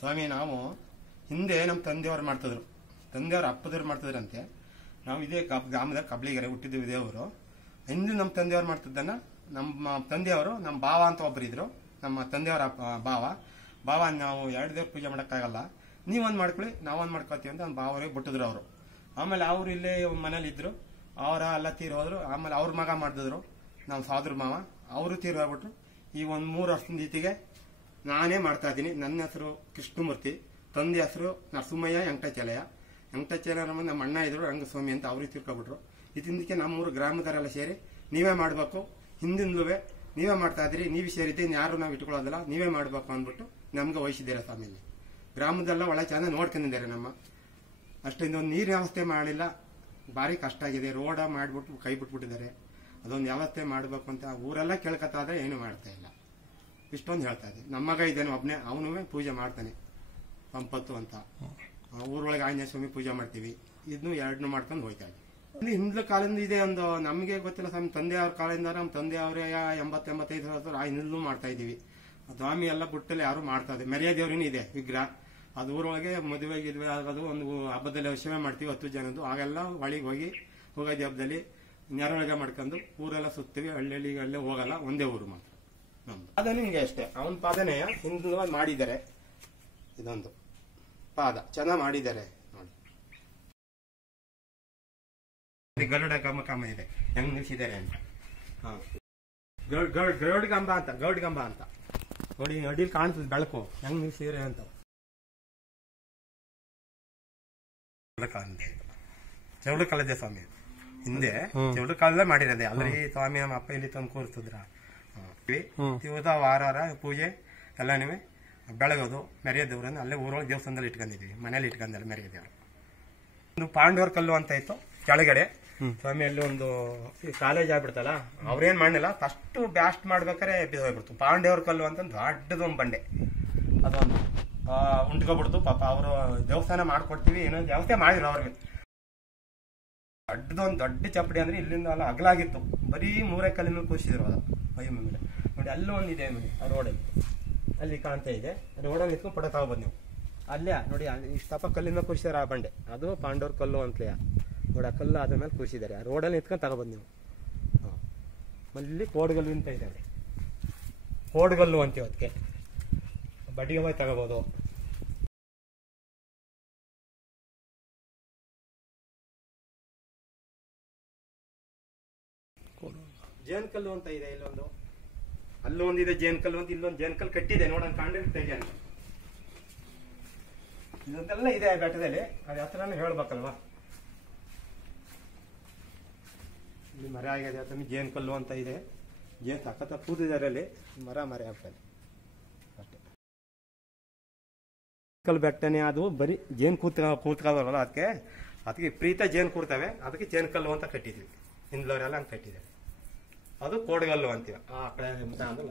ಸ್ವಾಮಿ ನಾವು ಹಿಂದೆ ನಮ್ಮ ತಂದೆಯವರು ಮಾಡ್ತಿದ್ರು, ತಂದೆಯವ್ರ ಅಪ್ಪದವ್ರು ಮಾಡ್ತಿದ್ರಂತೆ. ನಾವು ಇದೇ ಗ್ರಾಮದ ಕಬ್ಲಿಗೆರೆ ಹುಟ್ಟಿದ್ದು ದೇವರು. ಹಿಂದೆ ನಮ್ಮ ತಂದೆಯವ್ರು ಮಾಡ್ತಿದ್ದನ್ನ ನಮ್ಮ ತಂದೆಯವರು ನಮ್ಮ ಭಾವ ಅಂತ ಒಬ್ಬರಿದ್ರು, ನಮ್ಮ ತಂದೆಯವರ ಭಾವ ನಾವು 2 ದೇವ್ರ ಪೂಜೆ ಮಾಡೋಕ್ಕಾಗಲ್ಲ, ನೀವೊಂದು ಮಾಡ್ಕೊಳ್ಳಿ ನಾವೊಂದು ಮಾಡ್ಕೊಳ್ತೀವಿ ಅಂತ ನಮ್ಮ ಭಾವರಿಗೆ ಬಿಟ್ಟಿದ್ರು ಅವರು. ಆಮೇಲೆ ಅವರು ಇಲ್ಲೇ ಮನೇಲಿ ಇದ್ರು, ಅವರ ಎಲ್ಲ ತೀರ್ ಹೋದ್ರು. ಆಮೇಲೆ ಅವ್ರ ಮಗ ಮಾಡಿದ್ರು ನಮ್ಮ ಸೋದರ ಮಾವ, ಅವರು ತೀರ್ ಹೋಗ್ಬಿಟ್ರು. ಈ ಒಂದು 3 ವರ್ಷದ ಈಚೆಗೆ ನಾನೇ ಮಾಡ್ತಾ ಇದ್ದೀನಿ. ನನ್ನ ಹೆಸರು ಕೃಷ್ಣಮೂರ್ತಿ, ತಂದೆ ಹೆಸರು ನರಸಿಂಹಯ್ಯ ವೆಂಕಟಾಚಲಯ್ಯ. ನಮ್ಮ ಅಣ್ಣ ಇದ್ರು ರಂಗಸ್ವಾಮಿ ಅಂತ ಅವ್ರಿಗೆ ತಿರ್ಕೊಬಿಟ್ರು. ಇದಕ್ಕೆ ನಮ್ಮೂರು ಗ್ರಾಮದವರೆಲ್ಲ ಸೇರಿ ನೀವೇ ಮಾಡಬೇಕು, ಹಿಂದಿಂದಲೂ ನೀವೇ ಮಾಡ್ತಾ ಇದ್ರಿ, ನೀವು ಸೇರಿದ್ದೆ ಯಾರು ನಾವು ಇಟ್ಕೊಳ್ಳೋದಿಲ್ಲ, ನೀವೇ ಮಾಡಬೇಕು ಅಂದ್ಬಿಟ್ಟು ನಮ್ಗೆ ವಹಿಸಿದ್ದಾರೆ. ಸ್ವಾಮಿಯಲ್ಲಿ ಗ್ರಾಮದೆಲ್ಲ ಒಳ್ಳೆ ಚೆನ್ನಾಗಿ ನೋಡ್ಕೊಂಡಿದ್ದಾರೆ. ನಮ್ಮ ಅಷ್ಟೊಂದು ಒಂದು ನೀರಿನ ವ್ಯವಸ್ಥೆ ಮಾಡಿಲ್ಲ, ಭಾರಿ ಕಷ್ಟ ಆಗಿದೆ. ರೋಡ ಮಾಡಿಬಿಟ್ಟು ಕೈ ಬಿಟ್ಬಿಟ್ಟಿದ್ದಾರೆ. ಅದೊಂದು ವ್ಯವಸ್ಥೆ ಮಾಡಬೇಕು ಅಂತ ಊರೆಲ್ಲ ಕೇಳ್ಕೊತಾ ಇದ್ರೆ ಏನು ಮಾಡ್ತಾ ಇಲ್ಲ. ಇಷ್ಟೊಂದು ಹೇಳ್ತಾ ಇದೆ. ನಮ್ಮ ಮಗ ಇದ್ದಾನೆ ಒಬ್ಬನೇ, ಅವನು ಪೂಜೆ ಮಾಡ್ತಾನೆ ಸಂಪತ್ತು ಅಂತ. ಊರೊಳಗೆ ಆಂಜನೇಯ ಸ್ವಾಮಿ ಪೂಜೆ ಮಾಡ್ತೀವಿ. ಇದನ್ನು 2 ಮಾಡ್ಕೊಂಡು ಹೋಗ್ತಾ ಇದ್ದೀವಿ. ಇಲ್ಲಿ ಹಿಂದ್ಲ ಕಾಲದಿಂದ ಇದೆ, ಒಂದು ನಮಗೆ ಗೊತ್ತಿಲ್ಲ ಸ್ವಾಮಿ, ತಂದೆಯವ್ರ ಕಾಲದಿಂದ ನಮ್ಮ ತಂದೆಯವರೇ 80-85 ವರ್ಷ ಹಿಂದಲೂ ಮಾಡ್ತಾ ಇದೀವಿ. ಸ್ವಾಮಿ ಎಲ್ಲ ಬಿಟ್ಟಲ್ಲಿ ಯಾರು ಮಾಡ್ತಾ ಇದೆ. ಮೆರೆಯ ದೇವ್ರಿನೂ ಇದೆ ವಿಗ್ರಹ. ಅದು ಊರೊಳಗೆ ಮದುವೆ ಗಿದುವೆ ಆಗೋದು, ಒಂದು ಹಬ್ಬದಲ್ಲಿ ಸೇವೆ ಮಾಡ್ತೀವಿ 10 ಜನದ್ದು. ಆಗೆಲ್ಲ ಹೊಳಿಗೆ ಹೋಗಿ ಹೋಗೋದು ಹಬ್ಬದಲ್ಲಿ ನೆರಳಿಗೆ ಮಾಡ್ಕೊಂಡು ಊರೆಲ್ಲ ಸುತ್ತೀವಿ. ಹಳ್ಳಿಗೆ ಹೋಗಲ್ಲ, ಒಂದೇ ಊರು ಮಾತ್ರ ನಮ್ದು. ಅದನ್ನು ಹಿಂಗೆ ಅಷ್ಟೇ, ಅವನ ಪಾದನೆ ಹಿಂದೂ ಮಾಡಿದ್ದಾರೆ. ಇದೊಂದು ಪಾದ ಚೆನ್ನಾಗಿ ಮಾಡಿದ್ದಾರೆ ನೋಡಿ. ಗರುಡ ಕಾಮ ಇದೆ, ಹೆಂಗ್ ನಿಲ್ಸಿದ್ದಾರೆ ಅಂತ. ಗರುಡ್ ಗಂಬ ಅಂತ ನೋಡಿ, ಅಡಿಲ್ ಕಾಣ್ತದೆ ಬೆಳಕು ಹೆಂಗ್ ನಿಲ್ಸಿದ್ರೆ ಅಂತ. ಚೌಡ ಕಾಲದ ಸ್ವಾಮಿ ಹಿಂದೆ ಚೌಡ ಕಾಲದ ಮಾಡಿರೋದೆ. ಅಲ್ಲಿ ಸ್ವಾಮಿ ನಮ್ಮ ಅಪ್ಪ ಇಲ್ಲಿ ತಂದು ಕೂರಿಸಿದ್ರ. ಇವತ್ತು ವಾರ ಪೂಜೆ ಎಲ್ಲಾನು ಬೆಳಗೋದು ಮೆರೆಯ ದೇವ್ರನ್ನ ಅಲ್ಲೇ ಊರೊಳಗೆ ದೇವಸ್ಥಾನದಲ್ಲಿ ಇಟ್ಕೊಂಡಿದ್ವಿ, ಮನೇಲಿ ಇಟ್ಕೊಂಡಲ್ಲ ಮೆರೆಯ ದೇವ್ರು. ಒಂದು ಪಾಂಡವರ ಕಲ್ಲು ಅಂತ ಇತ್ತು ಕೆಳಗಡೆ ಸ್ವಾಮಿ. ಅಲ್ಲಿ ಒಂದು ಕಾಲೇಜ್ ಆಗ್ಬಿಡ್ತಲ್ಲ, ಅವ್ರೇನ್ ಮಾಡಿಲ್ಲ, ಫಸ್ಟ್ ಬ್ಯಾಸ್ಟ್ ಮಾಡ್ಬೇಕಾರೆ ಹೋಗ್ಬಿಡ್ತು. ಪಾಂಡವರ ಕಲ್ಲು ಅಂತ ದೊಡ್ಡದೊಂದು ಬಂಡೆ, ಅದೊಂದು ಉಂಟ್ಕೊಬಿಡ್ತು. ಪಾಪ ಅವರು ದೇವಸ್ಥಾನ ಮಾಡ್ಕೊಡ್ತೀವಿ ಏನೋ ವ್ಯವಸ್ಥೆ ಮಾಡಿದ್ರು ಅವ್ರಿಗೆ. ದೊಡ್ಡ ಚಪ್ಪಡಿ ಅಂದ್ರೆ ಇಲ್ಲಿಂದ ಅಲ್ಲ ಅಗಲಾಗಿತ್ತು. ಬರೀ 3 ಕಲ್ಲಿನ ಮೇಲೆ ಕೂರಿಸಿದ್ರು ಅದು ಮೈ ಮೇಲೆ ನೋಡಿ. ಅಲ್ಲೂ ಒಂದಿದೆ ನೋಡಿ ಆ ರೋಡಲ್ಲಿ, ಅಲ್ಲಿ ಕಾಣ್ತಾ ಇದೆ. ರೋಡಲ್ಲಿ ನಿಂತ್ಕೊಂಡು ಫೋಟೋ ತಗೋಬೋದು ನೀವು. ಅಲ್ಲೇ ನೋಡಿ ಇಷ್ಟಪ್ಪ ಕಲ್ಲಿಂದ ಕೂರಿಸಿದಾರೆ ಆ ಬಂಡೆ, ಅದು ಪಾಂಡವರ ಕಲ್ಲು ಅಂತಲೇ ನೋಡಿ. ಆ ಕಲ್ಲು ಅದ್ರ ಮೇಲೆ ಕೂರಿಸಿದ್ದಾರೆ. ಆ ರೋಡಲ್ಲಿ ನಿಂತ್ಕೊಂಡು ತಗೋಬೋದು ನೀವು. ಅಲ್ಲಿ ಕೋಡ್ಗಲ್ಲು ಅಂತ ಇದೆ, ಕೋಡ್ಗಲ್ಲು ಅಂತೀವಿ ಅದಕ್ಕೆ. ಬಡ್ಡಿಗೆ ಹೋಗಿ ತಗೋಬೋದು. ಜೇನ್ ಕಲ್ಲು ಅಂತ ಇದೆ ಇಲ್ಲೊಂದು, ಅಲ್ಲೊಂದಿದೆ ಜೇನ್ ಕಲ್ಲು ಅಂತ. ಇಲ್ಲೊಂದು ಜೇನ್ ಕಲ್ಲು ಕಟ್ಟಿದೆ ನೋಡೋಣ, ಕಾಣಿರುತ್ತೆ ಜೇನ್. ಇದೊಂದೆಲ್ಲ ಇದೆ ಬೆಟ್ಟದಲ್ಲಿ, ಅದು ಹೆಸರನ್ನು ಹೇಳ್ಬೇಕಲ್ವಾ. ಇಲ್ಲಿ ಮರ ಆಗಿದೆ ಅಥವಾ ಜೇನ್ ಕಲ್ಲು ಅಂತ ಇದೆ. ಜೇನ್ ಸಖತ್ತ ಕೂತಿದಾರಲ್ಲಿ ಮರ ಆಗ್ತದೆ ಅಷ್ಟೇ. ಕಲ್ಲು ಬೆಟ್ಟನೆ ಅದು ಬರೀ ಜೇನ್ ಕೂತ್ಕೊಳ್ಳಲ್ಲ, ಅದಕ್ಕೆ ವಿಪರೀತ ಜೇನ್ ಕೂಡ್ತವೆ. ಅದಕ್ಕೆ ಜೇನ್ ಕಲ್ಲು ಅಂತ ಕಟ್ಟಿದ್ವಿ. ಹಿಂದ್ಲವರೆಲ್ಲ ಹಂಗೆ ಕಟ್ಟಿದ್ದಾರೆ. ಅದು ಕೋಡ್ಗಲ್ಲು ಅಂತೀವಿ ಆ ಕಡೆ. ಅದು